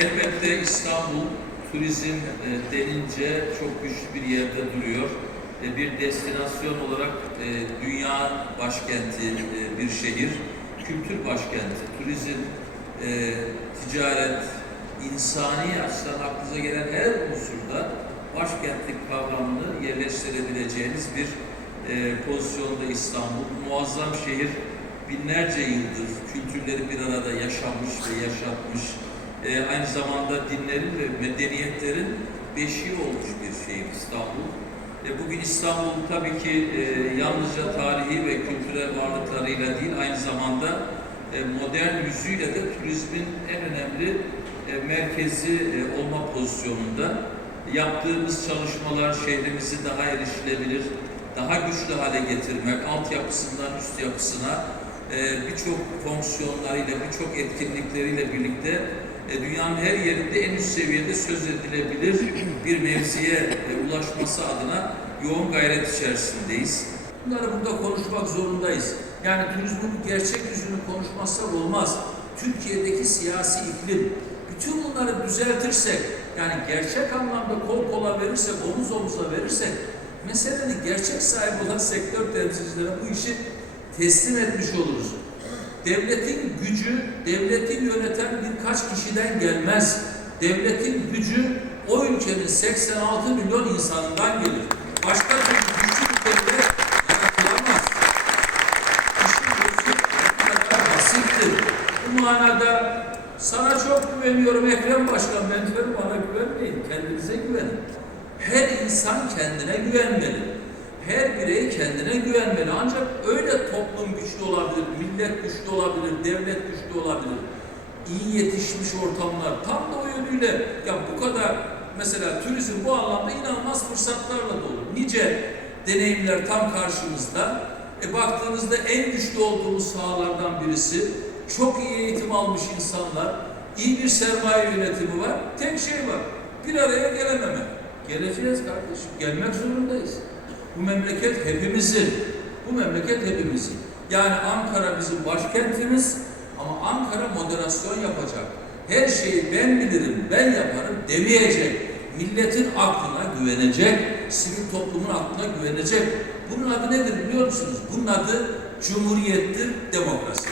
Elbette İstanbul turizm e, denince çok güçlü bir yerde duruyor. E, bir destinasyon olarak e, dünya başkenti e, bir şehir, kültür başkenti, turizm, ticaret, insani açıdan aklınıza gelen her unsurda başkentlik kavramını yerleştirebileceğiniz bir e, pozisyonda İstanbul. Muazzam şehir binlerce yıldır kültürleri bir arada yaşamış ve yaşatmış. E, aynı zamanda dinlerin ve medeniyetlerin beşiği olmuş bir şehir İstanbul. E, bugün İstanbul tabii ki e, yalnızca tarihi ve kültürel varlıklarıyla değil, aynı zamanda e, modern yüzüyle de turizmin en önemli e, merkezi e, olma pozisyonunda. Yaptığımız çalışmalar şehrimizi daha erişilebilir, daha güçlü hale getirmek, altyapısından üst yapısına e, birçok fonksiyonlarıyla, birçok etkinlikleriyle birlikte dünyanın her yerinde en üst seviyede söz edilebilir bir mevziye e, ulaşması adına yoğun gayret içerisindeyiz. Bunları burada konuşmak zorundayız. Yani turizmin gerçek yüzünü konuşmazsak olmaz. Türkiye'deki siyasi iklim, bütün bunları düzeltirsek, yani gerçek anlamda kol kola verirsek, omuz omuza verirsek, meselenin gerçek sahibi olan sektör temsilcilerine bu işi teslim etmiş oluruz. Devletin gücü, devleti yöneten birkaç kişiden gelmez. Devletin gücü o ülkenin 86 milyon insanından gelir. Başka bir güçlü bir devlet yaratılamaz. İşin kadar basittir. Bu manada sana çok güveniyorum Ekrem Başkan. Ben diyorum bana güvenmeyin. Kendinize güvenin. Her insan kendine güvenmeli. Her birey kendine güvenmeli. Ancak öyle toplum güçlü olabilir, millet güçlü olabilir, devlet güçlü olabilir. İyi yetişmiş ortamlar tam da o yönüyle ya bu kadar mesela turizm bu anlamda inanılmaz fırsatlarla dolu. Nice deneyimler tam karşımızda. E baktığınızda en güçlü olduğumuz sahalardan birisi çok iyi eğitim almış insanlar, iyi bir sermaye yönetimi var. Tek şey var. Bir araya gelememek. Geleceğiz kardeşim. Gelmek zorundayız. Bu memleket hepimizin. Bu memleket hepimizin. Yani Ankara bizim başkentimiz ama Ankara moderasyon yapacak. Her şeyi ben bilirim, ben yaparım demeyecek. Milletin aklına güvenecek, sivil toplumun aklına güvenecek. Bunun adı nedir biliyor musunuz? Bunun adı cumhuriyettir, demokrasi.